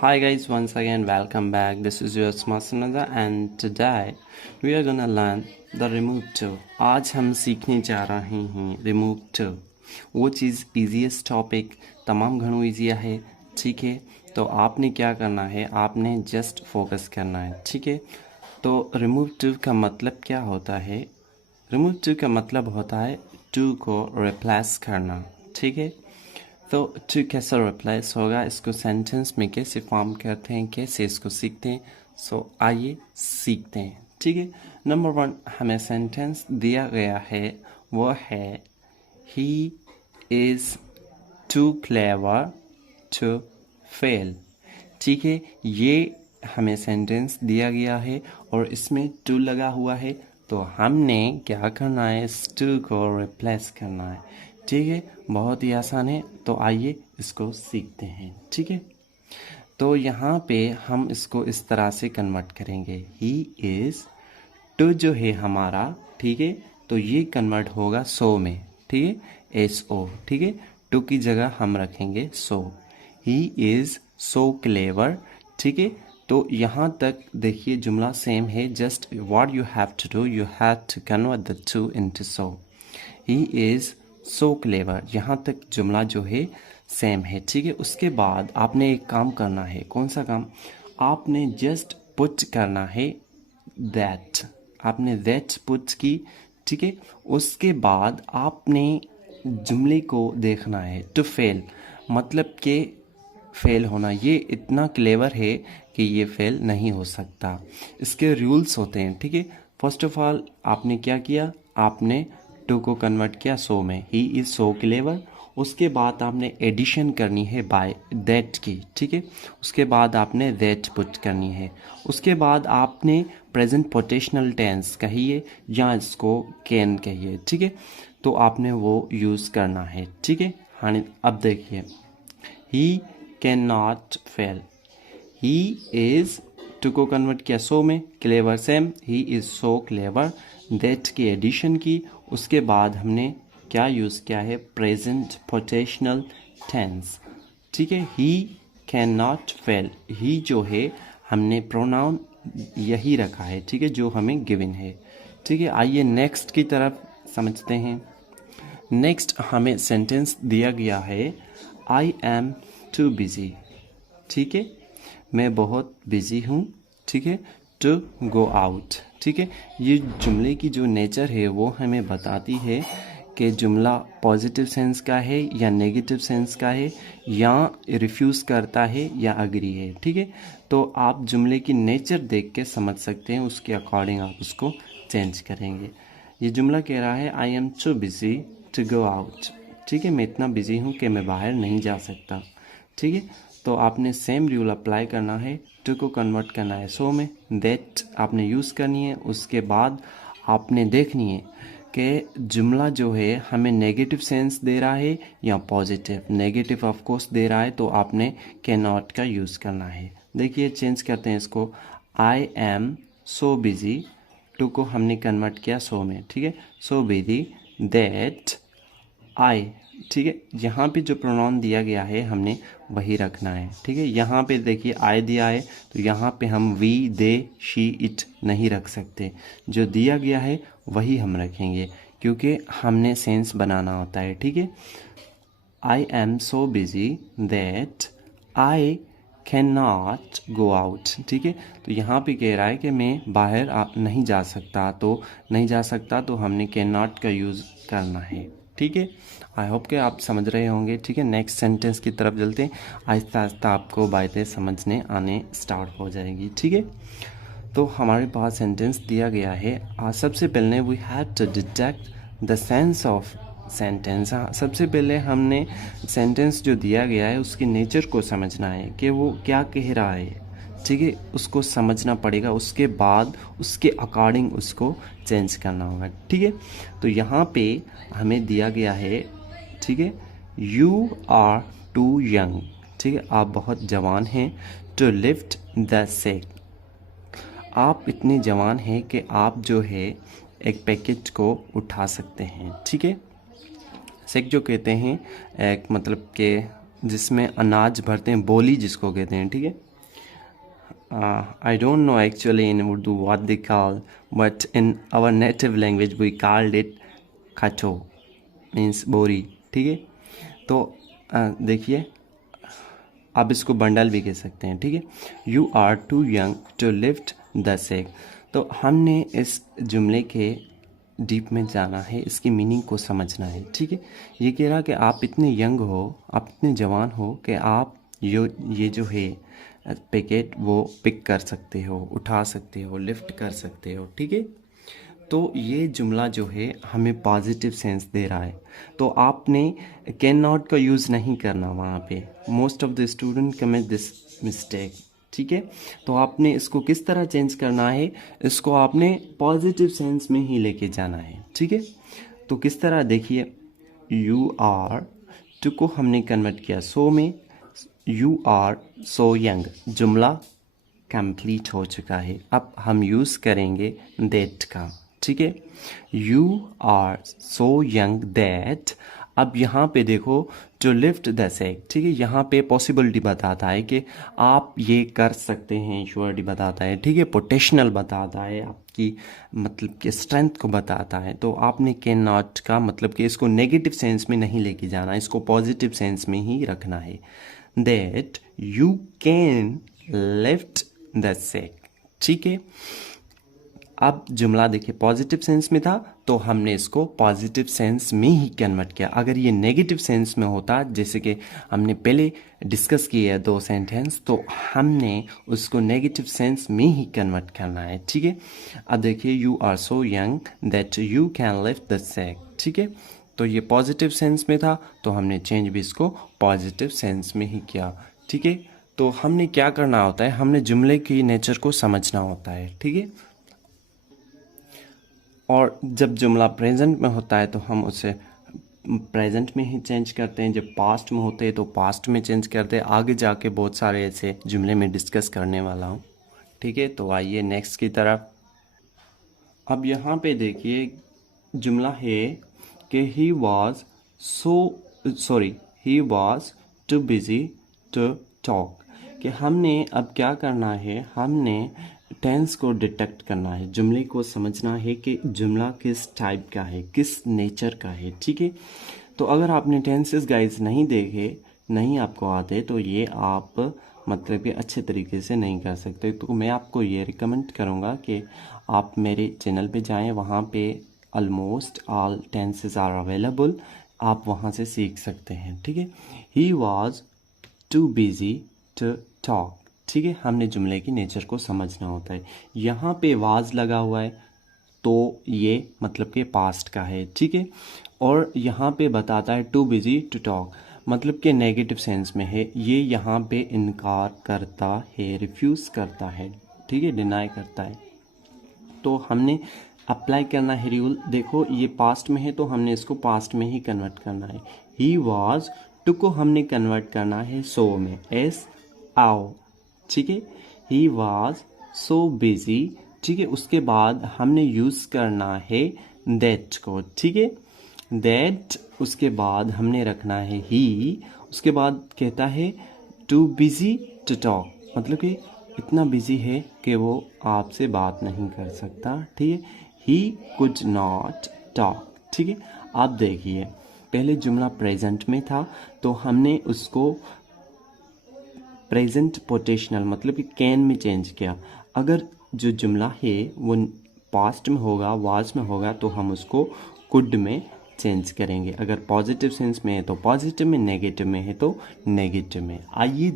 Hi guys, once again welcome back. This is your Smasanada and today we are gonna learn the remove to. आज हम सीखने जा रहे हैं remove to. वो चीज़ easiest topic तमाम घणों ईजी है, ठीक है। तो आपने क्या करना है, आपने जस्ट फोकस करना है, ठीक है। तो remove to का मतलब क्या होता है? remove to का मतलब होता है to को replace करना, ठीक है। तो टू कैसे रिप्लेस होगा, इसको सेंटेंस में कैसे फॉर्म करते हैं, कैसे इसको सीखते हैं। आइए सीखते हैं, ठीक है। नंबर 1 हमें सेंटेंस दिया गया है, वो है he is too clever to fail, ठीक है। ये हमें सेंटेंस दिया गया है और इसमें टू लगा हुआ है, तो हमने क्या करना है, इस टू को रिप्लेस करना है, ठीक है। बहुत ही आसान है, तो आइए इसको सीखते हैं, ठीक है। तो यहाँ पे हम इसको इस तरह से कन्वर्ट करेंगे, ही इज़ टू जो है हमारा, ठीक है। तो ये कन्वर्ट होगा सो में, ठीक है, SO, ठीक है। टू की जगह हम रखेंगे सो। ही इज़ सो क्लेवर, ठीक है। तो यहाँ तक देखिए जुमला सेम है, just what you have to do, you have to convert the too into so. He is so clever, यहाँ तक जुमला जो है सेम है, ठीक है। उसके बाद आपने एक काम करना है, कौन सा काम? आपने जस्ट पुट करना है दैट, आपने दैट पुट की, ठीक है। उसके बाद आपने जुमले को देखना है, टू फेल मतलब कि फेल होना। ये इतना क्लेवर है कि ये फेल नहीं हो सकता, इसके रूल्स होते हैं, ठीक है। फर्स्ट ऑफ ऑल आपने क्या किया, आपने टू को कन्वर्ट किया सो में, ही इज़ सो क्लेवर। उसके बाद आपने एडिशन करनी है बाय दैट की, ठीक है। उसके बाद आपने दैट पुट करनी है। उसके बाद आपने प्रेजेंट पोटेंशियल टेंस कहिए या इसको कैन कहिए, ठीक है। तो आपने वो यूज़ करना है, ठीक है। हाँ, अब देखिए, he can not fail, he is too को कन्वर्ट किया सो में, clever same, he is so clever, that की एडिशन की। उसके बाद हमने क्या यूज़ किया है, प्रेजेंट पोटेंशियल टेंस, ठीक है। ही कैन नॉट फेल, ही जो है हमने प्रोनाउन यही रखा है, ठीक है, जो हमें गिवन है, ठीक है। आइए नेक्स्ट की तरफ समझते हैं। नेक्स्ट हमें सेंटेंस दिया गया है, आई एम टू बिजी, ठीक है, मैं बहुत बिजी हूँ, ठीक है, टू गो आउट, ठीक है। ये जुमले की जो नेचर है वो हमें बताती है कि जुमला पॉजिटिव सेंस का है या नेगेटिव सेंस का है, या रिफ्यूज़ करता है या अग्री है, ठीक है। तो आप जुमले की नेचर देख के समझ सकते हैं, उसके अकॉर्डिंग आप उसको चेंज करेंगे। ये जुमला कह रहा है I am too busy to go out, ठीक है, मैं इतना बिजी हूँ कि मैं बाहर नहीं जा सकता, ठीक है। तो आपने सेम रूल अप्लाई करना है, टू को कन्वर्ट करना है सो में, दैट आपने यूज़ करनी है। उसके बाद आपने देखनी है कि जुमला जो है हमें नेगेटिव सेंस दे रहा है या पॉजिटिव। नेगेटिव ऑफ कोर्स दे रहा है तो आपने कैन नॉट का यूज़ करना है। देखिए चेंज करते हैं इसको, I am so busy, too को हमने कन्वर्ट किया सो में, ठीक है, सो बिजी दैट आई, ठीक है। यहाँ पे जो प्रोनाउन दिया गया है हमने वही रखना है, ठीक है। यहाँ पे देखिए आई दिया है, तो यहाँ पे हम वी, दे, शी, इट नहीं रख सकते, जो दिया गया है वही हम रखेंगे, क्योंकि हमने सेंस बनाना होता है, ठीक है। I am so busy that I can not go out, ठीक है। तो यहाँ पे कह रहा है कि मैं बाहर नहीं जा सकता, तो नहीं जा सकता तो हमने कैन नॉट का यूज़ करना है, ठीक है। आई होप कि आप समझ रहे होंगे, ठीक है। नेक्स्ट सेंटेंस की तरफ चलते हैं, आहिस्ता आहिस्ता आपको बातें समझने आने स्टार्ट हो जाएगी, ठीक है। तो हमारे पास सेंटेंस दिया गया है, सबसे पहले we have to detect the sense of sentence. सबसे पहले हमने सेंटेंस जो दिया गया है उसके नेचर को समझना है कि वो क्या कह रहा है, ठीक है, उसको समझना पड़ेगा। उसके बाद उसके अकॉर्डिंग उसको चेंज करना होगा, ठीक है। तो यहाँ पे हमें दिया गया है, ठीक है, यू आर टू यंग, ठीक है, आप बहुत जवान हैं, टू लिफ्ट द सेक, आप इतने जवान हैं कि आप जो है एक पैकेट को उठा सकते हैं, ठीक है। सेक जो कहते हैं एक मतलब कि जिसमें अनाज भरते हैं, बोली जिसको कहते हैं, ठीक है। I don't know actually in Urdu what they call, but in our native language we called it kacho, means बोरी. ठीक है, तो देखिए आप इसको बंडल भी कह सकते हैं. ठीक है, you are too young to lift the sack. तो हमने इस जुमले के डीप में जाना है, इसकी मीनिंग को समझना है. ठीक है, ये कह रहा कि आप इतने यंग हो, आप इतने जवान हो कि आप ये जो है पैकेट वो पिक कर सकते हो, उठा सकते हो, लिफ्ट कर सकते हो. ठीक है, तो ये जुमला जो है हमें पॉजिटिव सेंस दे रहा है. तो आपने कैन नॉट का यूज़ नहीं करना वहाँ पे. Most of the student commit this mistake. ठीक है, तो आपने इसको किस तरह चेंज करना है, इसको आपने पॉजिटिव सेंस में ही लेके जाना है. ठीक है, तो किस तरह देखिए, यू आर टू को हमने कन्वर्ट किया सो में. यू आर सो यंग, जुमला कंप्लीट हो चुका है. अब हम यूज़ करेंगे दैट का. ठीक है, you are so young that. अब यहाँ पे देखो टू लिफ्ट द सेक. ठीक है, यहाँ पे पॉसिबिलिटी बताता है कि आप ये कर सकते हैं, श्योरिटी बताता है. ठीक है, पोटेंशियल बताता है, आपकी मतलब कि स्ट्रेंथ को बताता है. तो आपने कैन नॉट का मतलब कि इसको नेगेटिव सेंस में नहीं लेके जाना, इसको पॉजिटिव सेंस में ही रखना है. That you can lift the सेक. ठीक है, अब जुमला देखिए पॉजिटिव सेंस में था तो हमने इसको पॉजिटिव सेंस में ही कन्वर्ट किया. अगर ये नेगेटिव सेंस में होता, जैसे कि हमने पहले डिस्कस किया है 2 सेंटेंस, तो हमने उसको नेगेटिव सेंस में ही कन्वर्ट करना है. ठीक है, अब देखिए you are so young that you can lift the sack. ठीक है, तो ये पॉजिटिव सेंस में था तो हमने चेंज भी इसको पॉजिटिव सेंस में ही किया. ठीक है, तो हमने क्या करना होता है, हमने जुमले की नेचर को समझना होता है. ठीक है, और जब जुमला प्रेजेंट में होता है तो हम उसे प्रेजेंट में ही चेंज करते हैं. जब पास्ट में होते हैं तो पास्ट में चेंज करते हैं. आगे जाके बहुत सारे ऐसे जुमले में डिस्कस करने वाला हूँ. ठीक है, तो आइए नेक्स्ट की तरफ. अब यहाँ पे देखिए जुमला है कि he was too busy to talk. कि हमने अब क्या करना है, हमने टेंस को डिटेक्ट करना है, जुमले को समझना है कि जुमला किस टाइप का है, किस नेचर का है. ठीक है, तो अगर आपने टेंसेस गाइस नहीं देखे, नहीं आपको आते, तो ये आप मतलब कि अच्छे तरीके से नहीं कर सकते. तो मैं आपको ये रिकमेंड करूँगा कि आप मेरे चैनल पे जाएं, वहाँ पे almost all tenses are available, आप वहाँ से सीख सकते हैं. ठीक है, he was too busy to talk. ठीक है, हमने जुमले की नेचर को समझना होता है. यहाँ पे वाज लगा हुआ है तो ये मतलब कि पास्ट का है. ठीक है, और यहाँ पे बताता है टू बिजी टू टॉक, मतलब कि नेगेटिव सेंस में है. ये यहाँ पे इनकार करता है, रिफ्यूज़ करता है. ठीक है, डिनाई करता है. तो हमने अप्लाई करना है रूल. देखो ये पास्ट में है तो हमने इसको पास्ट में ही कन्वर्ट करना है. ही वॉज टू को हमने कन्वर्ट करना है सो में, एस आओ. ठीक है, ही वॉज सो बिजी. ठीक है, उसके बाद हमने यूज़ करना है दैट को. ठीक है, दैट उसके बाद हमने रखना है ही. उसके बाद कहता है टू बिजी टू टॉक, मतलब कि इतना बिजी है कि वो आपसे बात नहीं कर सकता. ठीक है, ही कुड नॉट टॉक. ठीक है, आप देखिए पहले जुमला प्रेजेंट में था तो हमने उसको प्रेजेंट पोटेंशियल मतलब कि कैन में चेंज किया. अगर जो जुमला है वो पास्ट में होगा, वाज में होगा, तो हम उसको कुड में चेंज करेंगे. अगर पॉजिटिव सेंस में है तो पॉजिटिव में, नेगेटिव में है तो नेगेटिव में. आइए